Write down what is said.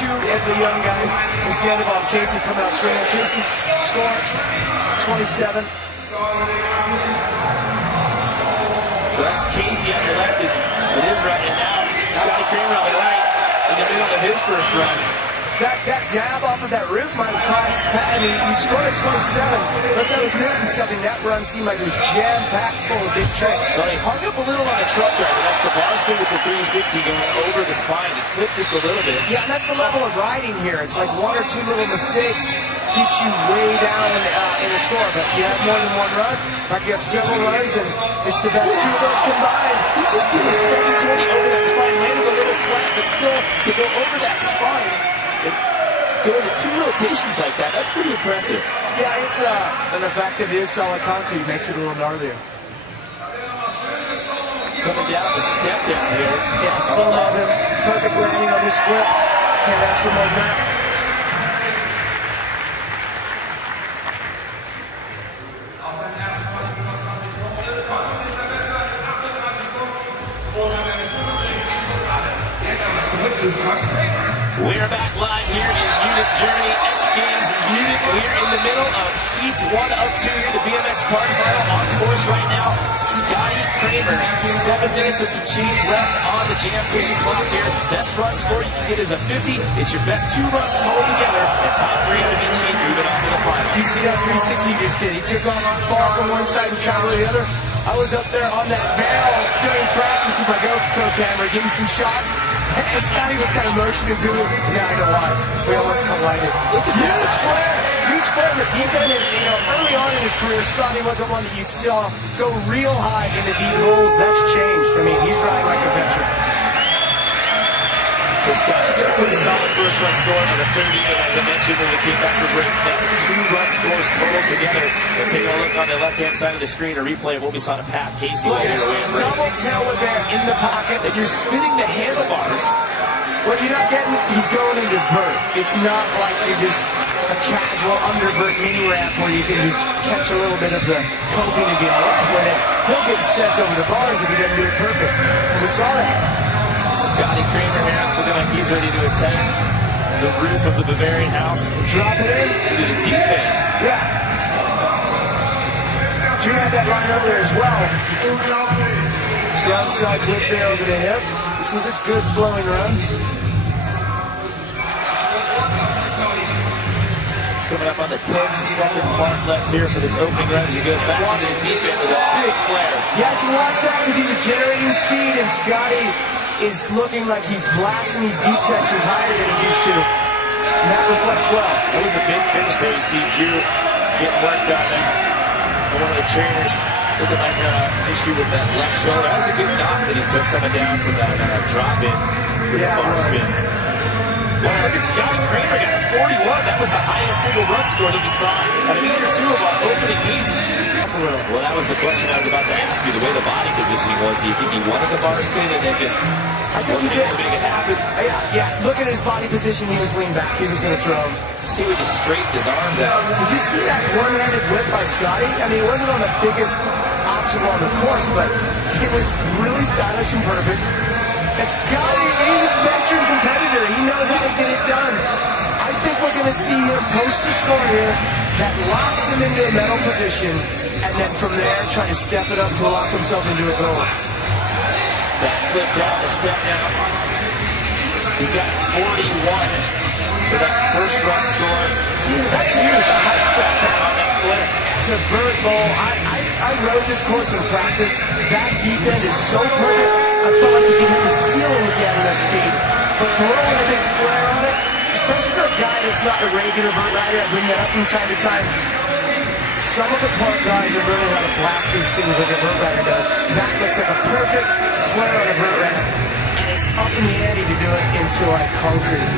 two of the young guys in Sandoval and Casey come out straight. Casey's score 27. Well, that's Casey on the left. It is right. And now Scotty Cranmer on the right in the middle of his first run. That dab off of that roof might have cost Pat. I mean, he scored at 27. Unless I was missing something, that run seemed like it was jam-packed full of big tricks. So he hung up a little on the truck driver. That's the bar spin with the 360 going over the spine. He clipped just a little bit. Yeah, and that's the level of riding here. It's like one or two little mistakes keeps you way down in the score. But you have more than one run, like you have several runs, and it's the best two of those combined. He just did a 720 over that spine, landed a little flat, but still to go over that spine. Going to two rotations like that, that's pretty impressive. Yeah, it's and the fact that it is solid concrete makes it a little gnarlier. Coming down the step down here. Yeah, slow moving, perfect landing on this flip. Can't ask for more than that. We're back live here in Munich, Germany, X Games Munich. We're in the middle of Heat 1 of 2 here, the BMX Party Final on course right now. Scotty Cranmer, 7 minutes and some change left on the jam session clock here. Best run score you can get is a 50. It's your best 2 runs total together, and top 3 out of each heat moving on to the final. You see that 360 he just did. He took off far from one side and traveled to the other. I was up there on that barrel during practice with my GoPro camera, getting some shots. And Scotty was kind of motioning to it. Yeah, I know why. We almost collided. Look at this. Huge flare. Huge flare in the deep end. And, early on in his career, Scotty wasn't one that you saw go real high in the deep holes. That's changed. I mean, he's riding like a veteran. So Scotty's got a pretty solid first run score on the 30, and as I mentioned when we came back for break, that's 2 run scores total together. And take a look on the left-hand side of the screen, a replay of what we saw to Pat Casey. Look at it, double tail with there in the pocket. And you're spinning the handlebars. What you're not getting, he's going into vert. It's not like you're just a casual undervert mini ramp where you can just catch a little bit of the coping and be all right with it. He'll get sent over the bars if he doesn't do it perfect. And we saw that. Scotty Cranmer here looking like he's ready to attack the roof of the Bavarian house. Drop it in. Into the deep end. Yeah. Drew had that line over there as well. Downside whip there over the hip. This was a good flowing run. Coming up on the 10-second mark left here for this opening run as he goes back into the deep end with a big flare. Yes, he watched that because he was generating speed, and Scotty is looking like he's blasting these deep sections higher than he used to. And that reflects well. That was a big finish there. You see Drew getting worked on there. One of the trainers looking like an issue with that left shoulder. That was a good knock that he took coming down from that drop in for the bar spin. Well, look at Scotty Cranmer got 41. That was the highest single run score that we saw at a meet or two of our opening heats. Well, that was the question I was about to ask you. The way the body positioning was, do you think he wanted the bar spin and then just I think he did. Make it happen? Yeah. Look at his body position. He was leaned back. He was going to throw him. See how he just straightened his arms out. Did you see that one-handed whip by Scotty? I mean, it wasn't on the biggest obstacle on the course, but it was really stylish and perfect. And Scotty, he's a veteran competitor. He knows how to get it done. I think we're going to see him post a score here that locks him into a medal position, and then from there try to step it up to lock himself into a goal. That flip down the step now. He's got 41 for that first run score. That's huge. The height factor on that flip. It's a vert bowl. I rode this course in practice. That deep end is so perfect. I felt like you could hit the ceiling if you had enough speed. But throwing a big flare on it, especially for a guy that's not a regular vert rider, I bring that up from time to time. Some of the park guys are learning how to blast these things like a vert rider does. That looks like a perfect flare on a vert rider. And it's up in the ante to do it into like concrete.